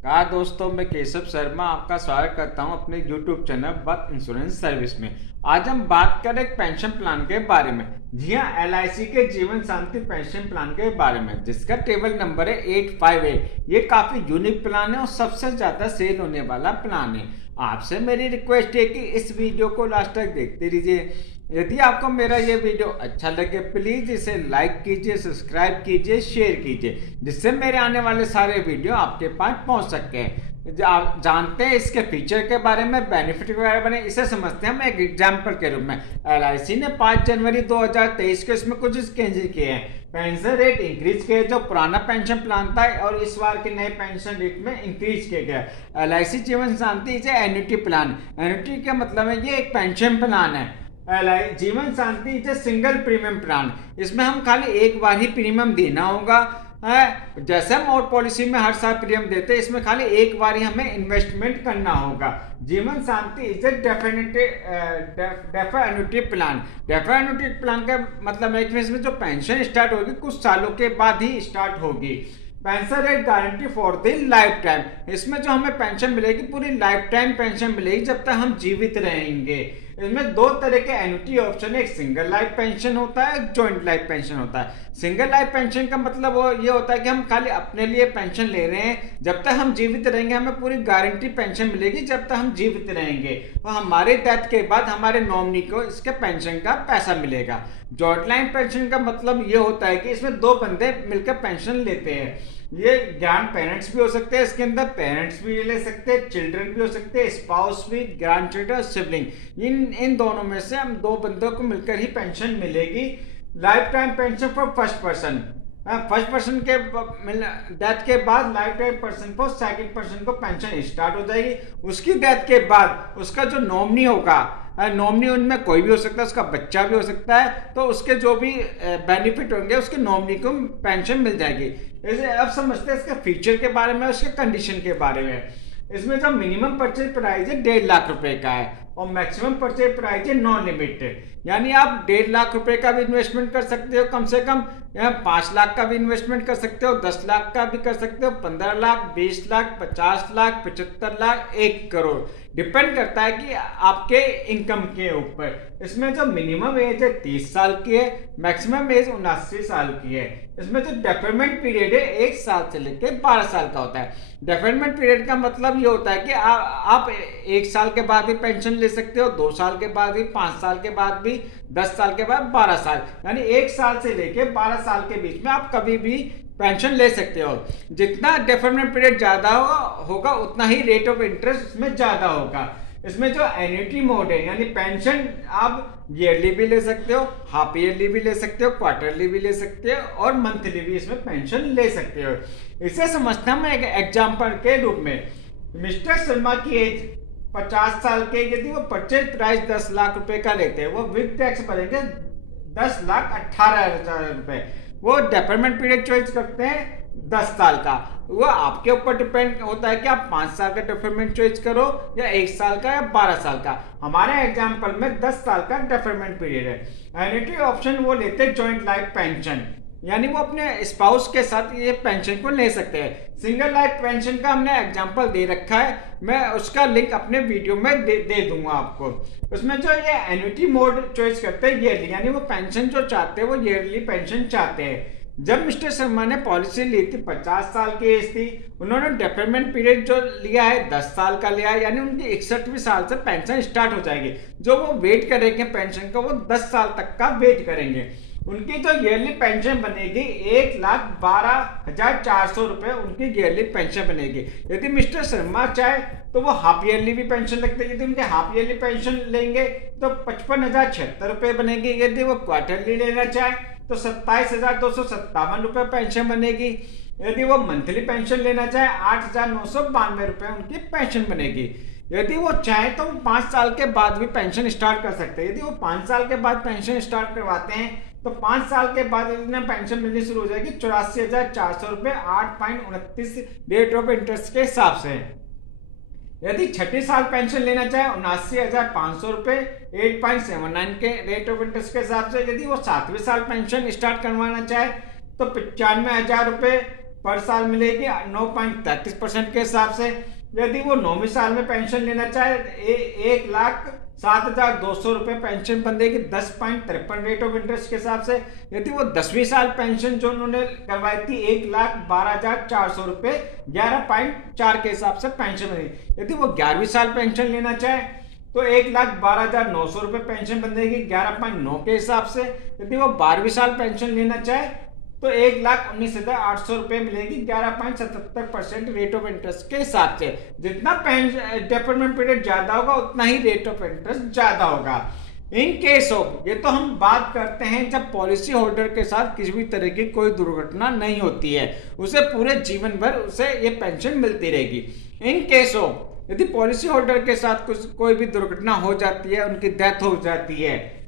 कहा दोस्तों, मैं केशव शर्मा आपका स्वागत करता हूं अपने YouTube channel birth insurance service में। आज हम बात करें एक पेंशन प्लान के बारे में। जी हाँ, LIC के जीवन शांति पेंशन प्लान के बारे में, जिसका टेबल नंबर है 858। ये काफी यूनिक प्लान है और सबसे ज्यादा सेल होने वाला प्लान है। आपसे मेरी रिक्वेस्ट है कि इस वीडियो को लास्ट तक देखते रहिए। यदि आपको मेरा ये वीडियो अच्छा लगे, प्लीज इसे लाइक कीजिए, सब्सक्राइब कीजिए, शेयर कीजिए, जिससे मेरे आने वाले सारे वीडियो आपके पास पहुंच सके। आप जानते हैं इसके फीचर के बारे में, बेनिफिट के बारे में, इसे समझते हैं हम एक एग्जाम्पल के रूप में। LIC ने 5 जनवरी 2023 को इसमें कुछ चेंजेस किए हैं। पेंशन रेट इंक्रीज किए, जो पुराना पेंशन प्लान था, और इस बार के नए पेंशन रेट में इंक्रीज किया गया। LIC जीवन शांति इसे एन्युटी प्लान, एन्युटी का मतलब है ये एक पेंशन प्लान है। जीवन शांति इसे सिंगल प्रीमियम प्लान, इसमें हम खाली एक बार ही प्रीमियम देना होगा। जैसे हम और पॉलिसी में हर साल प्रीमियम देते हैं, इसमें खाली एक बार ही हमें इन्वेस्टमेंट करना होगा। Jeevan Shanti is a defer annuity plan. Defer annuity plan का मतलब है कि इसमें जो पेंशन स्टार्ट होगी कुछ सालों के बाद ही स्टार्ट होगी। Pension rate guarantee for the life time, इसमें जो हमें पेंशन मिलेगी पूरी लाइफ टाइम पेंशन मिलेगी जब तक हम जीवित रहेंगे। इसमें दो तरह के एन्युटी ऑप्शन है, एक सिंगल लाइफ पेंशन होता है, एक जॉइंट लाइफ पेंशन होता है। सिंगल लाइफ पेंशन का मतलब वो ये होता है कि हम खाली अपने लिए पेंशन ले रहे हैं, जब तक हम जीवित रहेंगे हमें पूरी गारंटी पेंशन मिलेगी जब तक हम जीवित रहेंगे, और हमारे डेथ के बाद हमारे नॉमिनी को इसके पेंशन का पैसा मिलेगा। जॉइंट लाइफ पेंशन का मतलब ये होता है कि इसमें दो बंदे मिलकर पेंशन लेते हैं। ये ग्रैंड पेरेंट्स भी हो सकते हैं, इसके अंदर पेरेंट्स भी ले सकते हैं, चिल्ड्रन भी हो सकते हैं, स्पाउस भी, ग्रैंड चिल्ड्रन, सिबलिंग, इन दोनों में से हम दो बंदों को मिलकर ही पेंशन मिलेगी। Life time pension for first person, first person के डेथ के बाद लाइफ टाइम पर्सन को, सेकंड पर्सन को पेंशन स्टार्ट हो जाएगी। उसकी डेथ के बाद उसका जो नॉमिनी होगा, नॉमिनी उनमें कोई भी हो सकता है, उसका बच्चा भी हो सकता है, तो उसके जो भी बेनिफिट होंगे उसके नॉमिनी को पेंशन मिल जाएगी। जैसे अब समझते हैं इसके फीचर के बारे में, उसके कंडीशन के बारे में। इसमें जो मिनिमम परचेज प्राइस है 1.5 लाख रुपए का है, और मैक्सिमम परचेज प्राइस है नॉन लिमिटेड, यानी आप 1.5 लाख रुपए का भी इन्वेस्टमेंट कर सकते हो कम से कम, या 5 लाख का भी इन्वेस्टमेंट कर सकते हो, 10 लाख का भी कर सकते हो, 15 लाख, 20 लाख, 50 लाख, 75 लाख, 1 करोड़, डिपेंड करता है कि आपके इनकम के ऊपर। इसमें जो मिनिमम एज है 30 साल की है, मैक्सिमम एज 79 साल की है। इसमें जो डेफरमेंट पीरियड है 1 साल से लेकर 12 साल का होता है। डेफरमेंट पीरियड का मतलब ये होता है कि आप 1 साल के बाद भी पेंशन ले सकते हो, 2 साल के बाद भी, 5 साल के बाद भी, 10 साल के बाद, 12 साल, यानी 1 साल से लेकर 12 साल के बीच में आप कभी भी पेंशन ले सकते हो। जितना डेफरमेंट पीरियड ज्यादा होगा उतना ही रेट ऑफ इंटरेस्ट इसमें ज्यादा होगा। इसमें जो एन्युटी मोड है, यानी पेंशन आप ईयरली भी ले सकते हो, हाफ ईयरली भी ले सकते हो, क्वार्टरली भी ले सकते हो, और मंथली भी इसमें पेंशन ले सकते हो। इसे समझता हूं मैं एक एग्जाम्पल के रूप में। मिस्टर शर्मा की एज 50 साल के, यदि वो परचेज प्राइस 10 लाख रुपए का लेते हैं, वो विद टैक्स भरेंगे 10,18,000 रुपए। वो डेफरमेंट पीरियड चॉइस करते हैं 10 साल का, वो आपके ऊपर डिपेंड होता है कि आप 5 साल का डेफरमेंट चॉइस करो, या 1 साल का, या 12 साल का। हमारे एग्जाम्पल में 10 साल का डेफरमेंट पीरियड है। एन्युटी ऑप्शन वो लेते हैं जॉइंट लाइफ पेंशन, यानी वो अपने स्पाउस के साथ ये पेंशन को ले सकते हैं। सिंगल लाइफ पेंशन का हमने एग्जांपल दे रखा है, मैं उसका लिंक अपने वीडियो में दे दूंगा आपको। उसमें जो ये एन्युटी मोड चॉइस करते हैं ईयरली, यानी वो पेंशन जो चाहते हैं वो ईयरली पेंशन चाहते हैं। जब मिस्टर शर्मा ने पॉलिसी ली थी 50 साल की एज थी, उन्होंने डेफरमेंट पीरियड जो लिया है 10 साल का लिया है, यानी उनकी 61वीं साल से पेंशन स्टार्ट हो जाएगी। जो वो वेट करेंगे पेंशन का, वो 10 साल तक का वेट करेंगे। उनकी जो ईयरली पेंशन बनेगी 1,12,400 रुपए उनकी ईयरली पेंशन बनेगी। यदि मिस्टर शर्मा चाहे तो वो हाफ ईयरली भी पेंशन लगते हैं, यदि उनके हाफ ईयरली पेंशन लेंगे तो 55,076 रुपए बनेगी। यदि वो क्वार्टरली लेना चाहे तो 27,257 रुपए पेंशन बनेगी। यदि वो मंथली पेंशन लेना चाहे 8,992 रुपए उनकी पेंशन बनेगी। यदि वो चाहे तो 5 साल के बाद भी पेंशन स्टार्ट कर सकते हैं। यदि वो 5 साल के बाद पेंशन स्टार्ट करवाते हैं तो 5 साल के बाद इन्हें पेंशन मिलनी शुरू हो जाएगी 84,400 रुपए 8.29 रेट ऑफ इंटरेस्ट के हिसाब से। यदि 6 साल पेंशन लेना चाहे 79,500 रुपए 8.79 के रेट ऑफ इंटरेस्ट के हिसाब से। यदि वो 7वें साल पेंशन स्टार्ट करवाना चाहे तो 95,000 रुपए पर साल मिलेगी 9.33% के हिसाब से। यदि वो 9वें साल में पेंशन लेना चाहे 1,07,200 रुपये पेंशन बंदेगी 10.53 रेट ऑफ इंटरेस्ट के हिसाब से। यदि वो 10वीं साल पेंशन जो उन्होंने करवाई थी 1,12,400 रुपये 11.4 के हिसाब से पेंशन बनेगी। यदि वो 11वीं साल पेंशन लेना चाहे तो 1,12,900 रुपये पेंशन बंदेगी 11.9 के हिसाब से। यदि वो 12वीं साल पेंशन लेना चाहे तो 1,19,800 रुपये मिलेगी 11.77% रेट ऑफ इंटरेस्ट के हिसाब से। जितना डेफरमेंट पीरियड ज्यादा होगा उतना ही रेट ऑफ इंटरेस्ट ज्यादा होगा। इन केस ऑफ, ये तो हम बात करते हैं जब पॉलिसी होल्डर के साथ किसी भी तरह की कोई दुर्घटना नहीं होती है, उसे पूरे जीवन भर उसे ये पेंशन मिलती रहेगी। इन केस ऑफ, यदि पॉलिसी होल्डर के साथ कोई भी दुर्घटना हो जाती है, उनकी डेथ हो जाती है,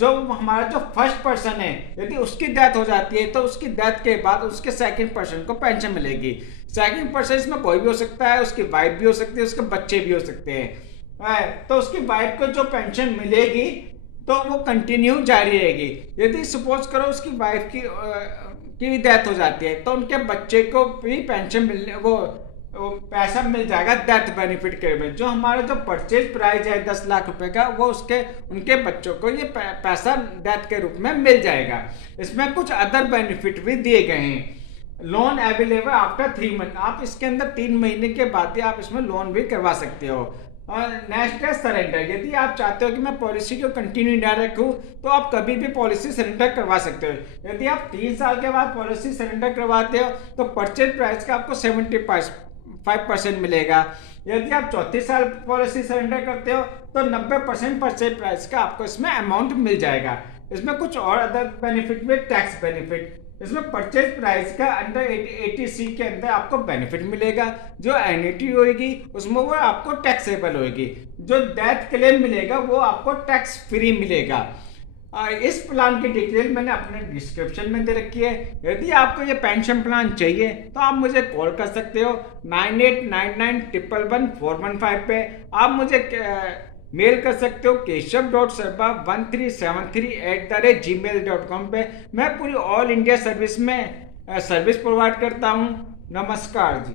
जो हमारा जो फर्स्ट पर्सन है यदि उसकी डेथ हो जाती है तो उसकी डेथ के बाद उसके सेकंड पर्सन को पेंशन मिलेगी। सेकंड पर्सन इसमें कोई भी हो सकता है, उसकी वाइफ भी हो सकती है, उसके बच्चे भी हो सकते हैं। तो उसकी वाइफ को जो पेंशन मिलेगी तो वो कंटिन्यू जारी रहेगी। यदि सपोज करो उसकी वाइफ की डेथ हो जाती है तो उनके बच्चे को भी पेंशन मिलने वो पैसा मिल जाएगा डेथ बेनिफिट के में। जो हमारा जो परचेज प्राइस है 10 लाख रुपए का, वो उनके बच्चों को ये पैसा डेथ के रूप में मिल जाएगा। इसमें कुछ अदर बेनिफिट भी दिए गए हैं। लोन अवेलेबल आफ्टर 3 मंथ, आप इसके अंदर 3 महीने के बाद ही आप इसमें लोन भी करवा सकते हो। और नेक्स्ट है सरेंडर। यदि आप चाहते हो कि मैं पॉलिसी को कंटिन्यू ना रखूं तो आप कभी भी पॉलिसी सरेंडर करवा सकते हो। यदि आप 3 साल के बाद पॉलिसी सरेंडर करवाते हो तो परचेज प्राइस का आपको 75% मिलेगा। यदि आप 34 साल पॉलिसी सरेंडर करते हो तो 90% परचेज प्राइस का आपको इसमें अमाउंट मिल जाएगा। इसमें कुछ और अदर बेनिफिट में टैक्स बेनिफिट, इसमें परचेज प्राइस का अंडर 80C के अंदर आपको बेनिफिट मिलेगा। जो एन्युटी होगी उसमें वो आपको टैक्सेबल होगी। जो डेथ क्लेम मिलेगा वो आपको टैक्स फ्री मिलेगा। इस प्लान की डिटेल मैंने अपने डिस्क्रिप्शन में दे रखी है। यदि आपको ये पेंशन प्लान चाहिए तो आप मुझे कॉल कर सकते हो 9899111415 पे। आप मुझे मेल कर सकते हो keshav.sarma1373@gmail.com पे। मैं पूरी ऑल इंडिया सर्विस में सर्विस प्रोवाइड करता हूँ। नमस्कार जी।